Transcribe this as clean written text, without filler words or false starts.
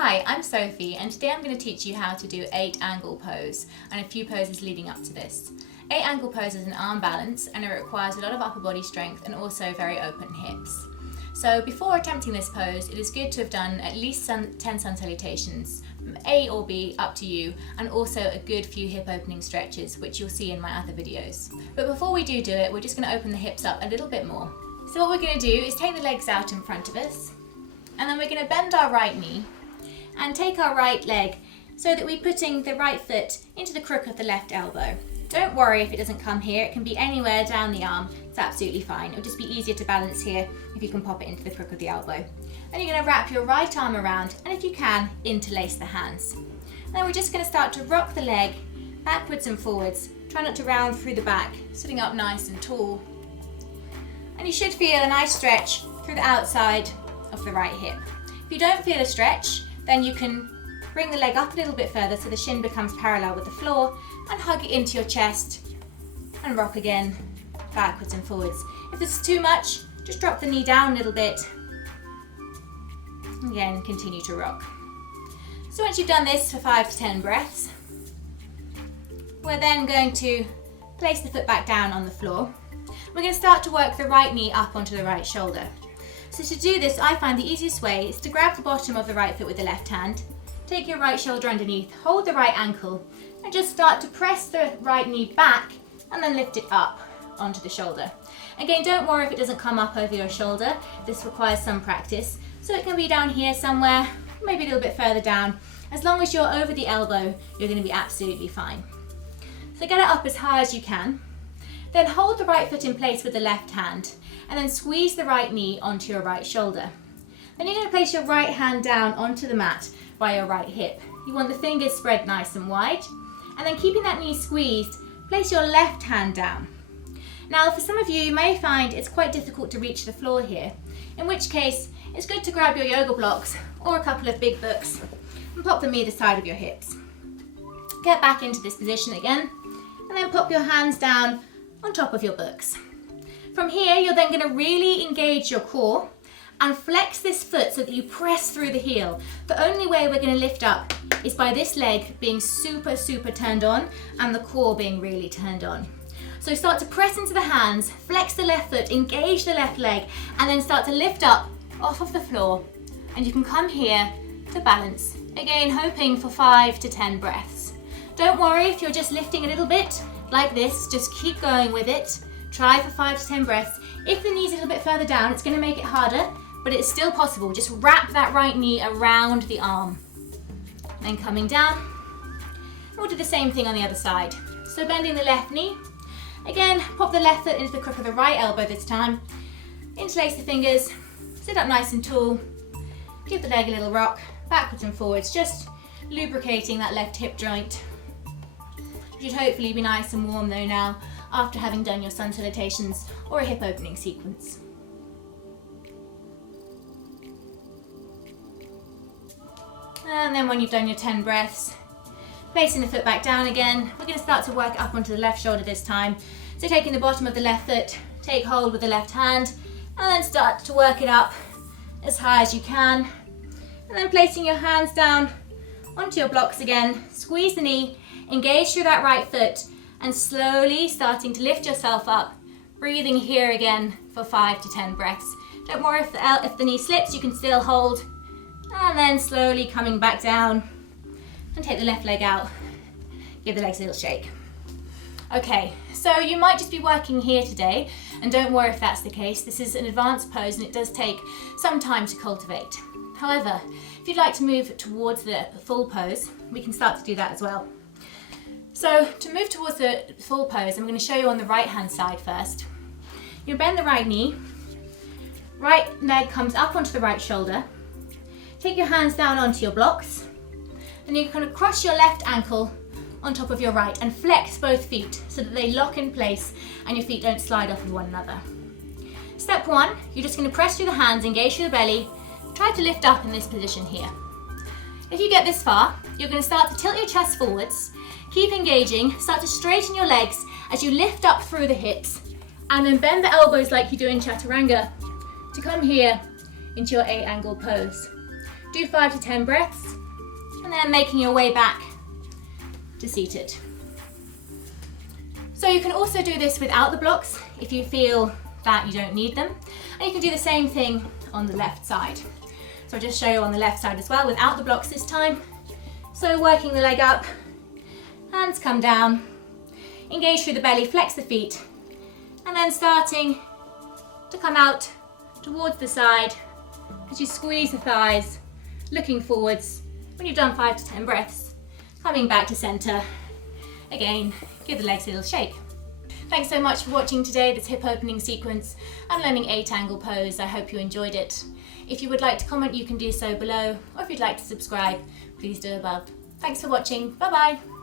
Hi, I'm Sophie and today I'm going to teach you how to do 8-angle pose and a few poses leading up to this. 8-angle pose is an arm balance and it requires a lot of upper body strength and also very open hips. So before attempting this pose, it is good to have done at least 10 sun salutations, A or B, up to you, and also a good few hip opening stretches, which you'll see in my other videos. But before we do it, we're just going to open the hips up a little bit more. So what we're going to do is take the legs out in front of us, and then we're going to bend our right knee and take our right leg so that we're putting the right foot into the crook of the left elbow. Don't worry if it doesn't come here, it can be anywhere down the arm, it's absolutely fine. It'll just be easier to balance here if you can pop it into the crook of the elbow. Then you're going to wrap your right arm around and if you can, interlace the hands. Then we're just going to start to rock the leg backwards and forwards. Try not to round through the back, sitting up nice and tall. And you should feel a nice stretch through the outside of the right hip. If you don't feel a stretch, then you can bring the leg up a little bit further so the shin becomes parallel with the floor and hug it into your chest and rock again backwards and forwards. If this is too much, just drop the knee down a little bit. Again, continue to rock. So once you've done this for 5 to 10 breaths, we're then going to place the foot back down on the floor. We're going to start to work the right knee up onto the right shoulder. So to do this, I find the easiest way is to grab the bottom of the right foot with the left hand, take your right shoulder underneath, hold the right ankle, and just start to press the right knee back and then lift it up onto the shoulder. Again, don't worry if it doesn't come up over your shoulder. This requires some practice. So it can be down here somewhere, maybe a little bit further down. As long as you're over the elbow, you're going to be absolutely fine. So get it up as high as you can. Then hold the right foot in place with the left hand and then squeeze the right knee onto your right shoulder. Then you're going to place your right hand down onto the mat by your right hip. You want the fingers spread nice and wide, and then keeping that knee squeezed, place your left hand down. Now for some of you, you may find it's quite difficult to reach the floor here, in which case it's good to grab your yoga blocks or a couple of big books and pop them either side of your hips. Get back into this position again, and then pop your hands down on top of your books. From here, you're then going to really engage your core and flex this foot so that you press through the heel. The only way we're going to lift up is by this leg being super turned on and the core being really turned on. So start to press into the hands, flex the left foot, engage the left leg, and then start to lift up off of the floor. And you can come here to balance. Again, hoping for 5 to 10 breaths. Don't worry if you're just lifting a little bit like this, just keep going with it. Try for 5 to 10 breaths. If the knee's a little bit further down, it's going to make it harder, but it's still possible. Just wrap that right knee around the arm. Then coming down, we'll do the same thing on the other side. So bending the left knee. Again, pop the left foot into the crook of the right elbow this time. Interlace the fingers, sit up nice and tall. Give the leg a little rock, backwards and forwards, just lubricating that left hip joint. You should hopefully be nice and warm though now, after having done your sun salutations or a hip opening sequence. And then when you've done your 10 breaths, placing the foot back down again, we're going to start to work up onto the left shoulder this time. So taking the bottom of the left foot, take hold with the left hand, and then start to work it up as high as you can. And then placing your hands down onto your blocks again, squeeze the knee, engage through that right foot, and slowly starting to lift yourself up, breathing here again for 5 to 10 breaths. Don't worry if the knee slips, you can still hold. And then slowly coming back down and take the left leg out. Give the legs a little shake. Okay, so you might just be working here today, and don't worry if that's the case. This is an advanced pose and it does take some time to cultivate. However, if you'd like to move towards the full pose, we can start to do that as well. So to move towards the full pose, I'm going to show you on the right hand side first. You bend the right knee, right leg comes up onto the right shoulder, take your hands down onto your blocks, and you kind of cross your left ankle on top of your right and flex both feet so that they lock in place and your feet don't slide off of one another. Step 1, you're just going to press through the hands, engage through the belly, try to lift up in this position here. If you get this far, you're going to start to tilt your chest forwards. Keep engaging, start to straighten your legs as you lift up through the hips and then bend the elbows like you do in chaturanga to come here into your 8-angle pose. Do 5 to 10 breaths, and then making your way back to seated. So you can also do this without the blocks if you feel that you don't need them. And you can do the same thing on the left side. So I'll just show you on the left side as well, without the blocks this time. So working the leg up, hands come down, engage through the belly, flex the feet, and then starting to come out towards the side as you squeeze the thighs, looking forwards. When you've done 5 to 10 breaths, coming back to center. Again, give the legs a little shake. Thanks so much for watching today, this hip opening sequence and learning 8-angle pose. I hope you enjoyed it. If you would like to comment, you can do so below, or if you'd like to subscribe, please do above. Thanks for watching. Bye bye.